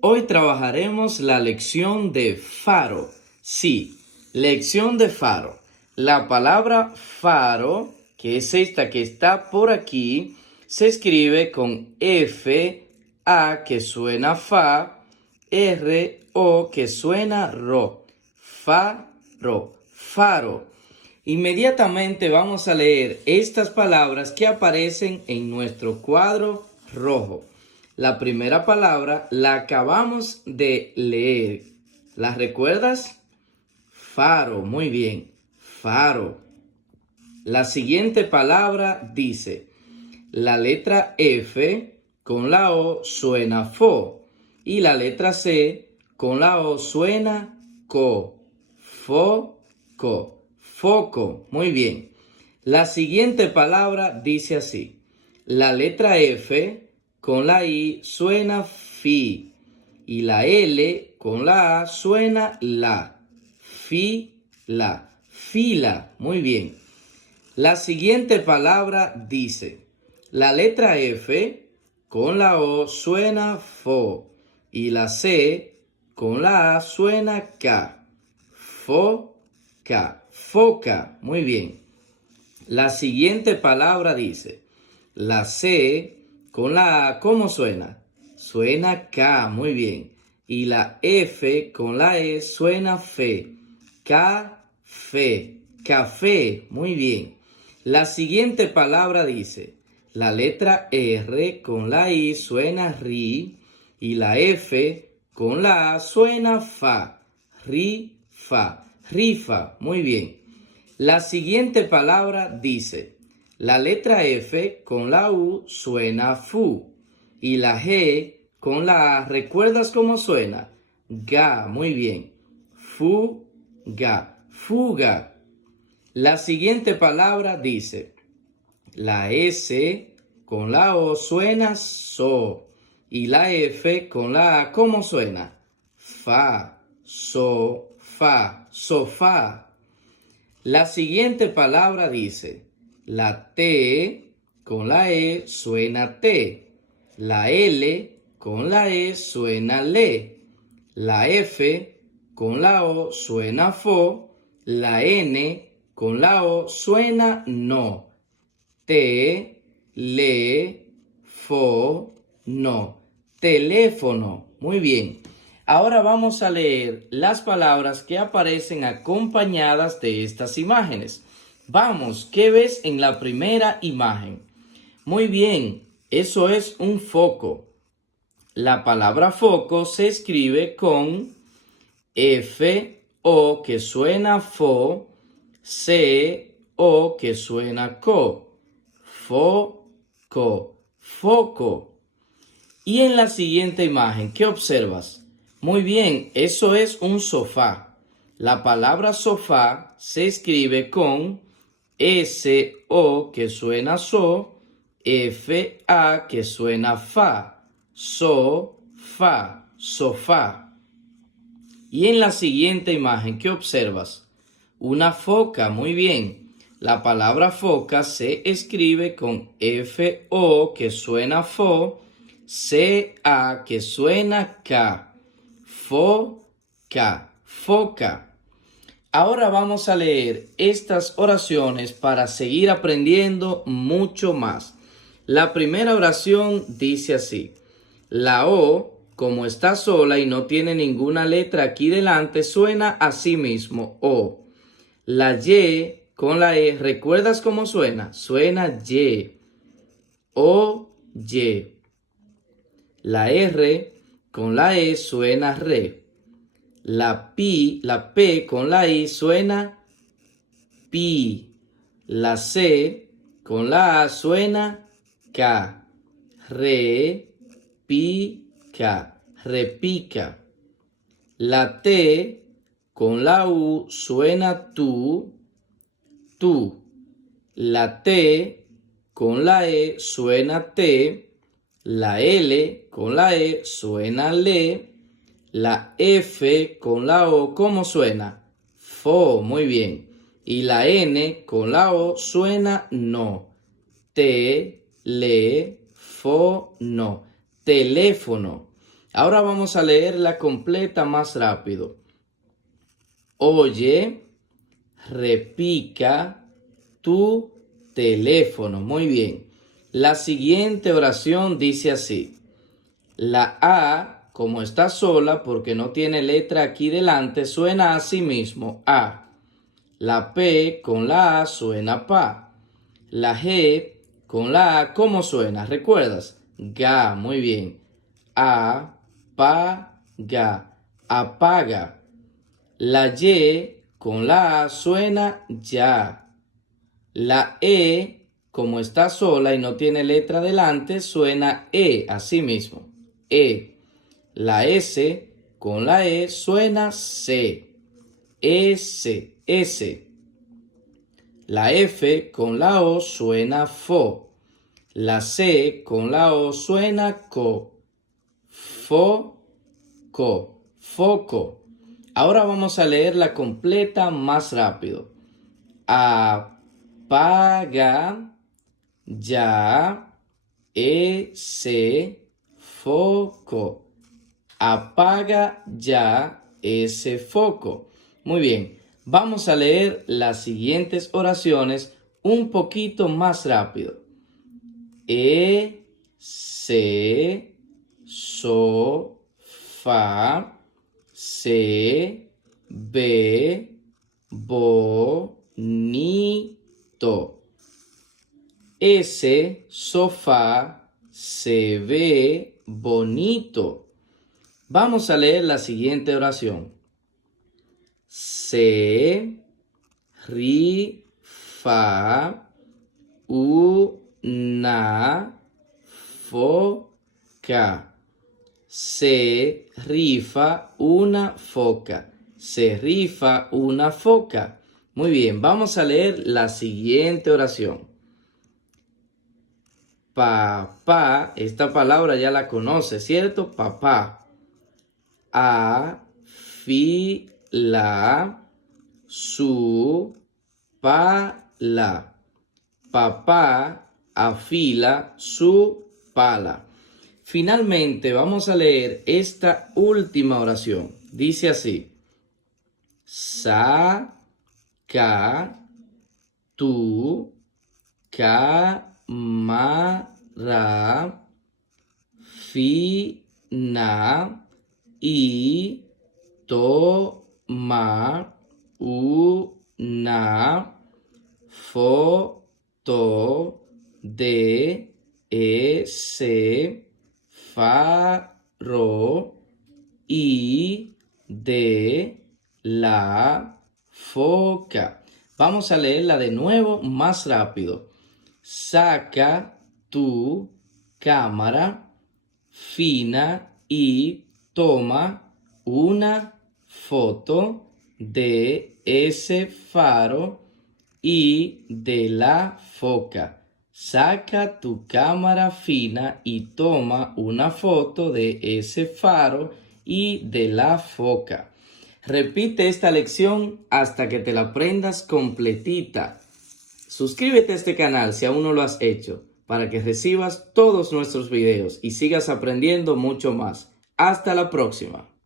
Hoy trabajaremos la lección de faro. Sí, lección de faro. La palabra faro, que es esta que está por aquí, se escribe con F, A que suena fa, R, O que suena ro. Faro, faro. Inmediatamente vamos a leer estas palabras que aparecen en nuestro cuadro rojo. La primera palabra la acabamos de leer. ¿La recuerdas? Faro, muy bien. Faro. La siguiente palabra dice, la letra F con la O suena fo y la letra C con la O suena co. Foco. Foco. Muy bien. La siguiente palabra dice así. La letra F con la I suena fi y la L con la A suena la. Fila. Fila. Muy bien. La siguiente palabra dice. La letra F con la O suena fo y la C con la A suena ca. Foca. Foca. Muy bien. La siguiente palabra dice, la C con la A, ¿cómo suena? Suena K, muy bien. Y la F con la E suena fe. Café, café, muy bien. La siguiente palabra dice, la letra R con la I suena ri y la F con la A suena fa. Rifa, rifa, muy bien. La siguiente palabra dice, la letra F con la U suena fu y la G con la A, ¿recuerdas cómo suena? Ga, muy bien. Fuga, fuga. La siguiente palabra dice, la S con la O suena so y la F con la A, ¿cómo suena? Fa, so, fa, sofá. La siguiente palabra dice, la T con la E suena T, la L con la E suena le, la F con la O suena fo, la N con la O suena no, T, le, fo, no, teléfono. Muy bien. Ahora vamos a leer las palabras que aparecen acompañadas de estas imágenes. Vamos, ¿qué ves en la primera imagen? Muy bien, eso es un foco. La palabra foco se escribe con F, O que suena fo, C, O que suena co. Foco, foco. Y en la siguiente imagen, ¿qué observas? Muy bien, eso es un sofá. La palabra sofá se escribe con S-O que suena so, F-A que suena fa. So-fa, sofá. Y en la siguiente imagen, ¿qué observas? Una foca, muy bien. La palabra foca se escribe con F-O que suena fo, C-A que suena K. Foca, foca. Ahora vamos a leer estas oraciones para seguir aprendiendo mucho más. La primera oración dice así. La O, como está sola y no tiene ninguna letra aquí delante, suena así mismo, O. La Y con la E, ¿recuerdas cómo suena? Suena Y. O, Y. La R con la E suena Re. La P con la I suena Pi. La C con la A suena K. Repica, repica. La T con la U suena tú. La T con la E suena te. La L con la E suena le. La F con la O, ¿cómo suena? Fo, muy bien. Y la N con la O suena no. Te, le, fo, no. Teléfono. Ahora vamos a leerla completa más rápido. Oye, repica tu teléfono. Muy bien. La siguiente oración dice así. La A, como está sola porque no tiene letra aquí delante, suena a sí mismo A. La P con la A suena pa. La G con la A, ¿cómo suena? ¿Recuerdas? Ga, muy bien. A, pa, ga. Apaga. La Y con la A suena ya. La E, como está sola y no tiene letra delante, suena E, así mismo. E. La S con la E suena C. S, S. La F con la O suena fo. La C con la O suena co. Fo, co, foco. Ahora vamos a leerla completa más rápido. Apaga ya ese foco. Apaga ya ese foco. Muy bien, vamos a leer las siguientes oraciones un poquito más rápido. Se, so, fa, se, ve, bonito. Ese sofá se ve bonito. Vamos a leer la siguiente oración. Se rifa una foca. Se rifa una foca. Se rifa una foca. Muy bien, vamos a leer la siguiente oración. Papá, esta palabra ya la conoce, ¿cierto? Papá. Afila su pala. Papá afila su pala. Finalmente vamos a leer esta última oración. Dice así. Saca tu cámara fina y toma una foto de ese faro y de la foca. Vamos a leerla de nuevo más rápido. Saca tu cámara fina y toma una foto de ese faro y de la foca. Saca tu cámara fina y toma una foto de ese faro y de la foca. Repite esta lección hasta que te la aprendas completita. Suscríbete a este canal si aún no lo has hecho, para que recibas todos nuestros videos y sigas aprendiendo mucho más. Hasta la próxima.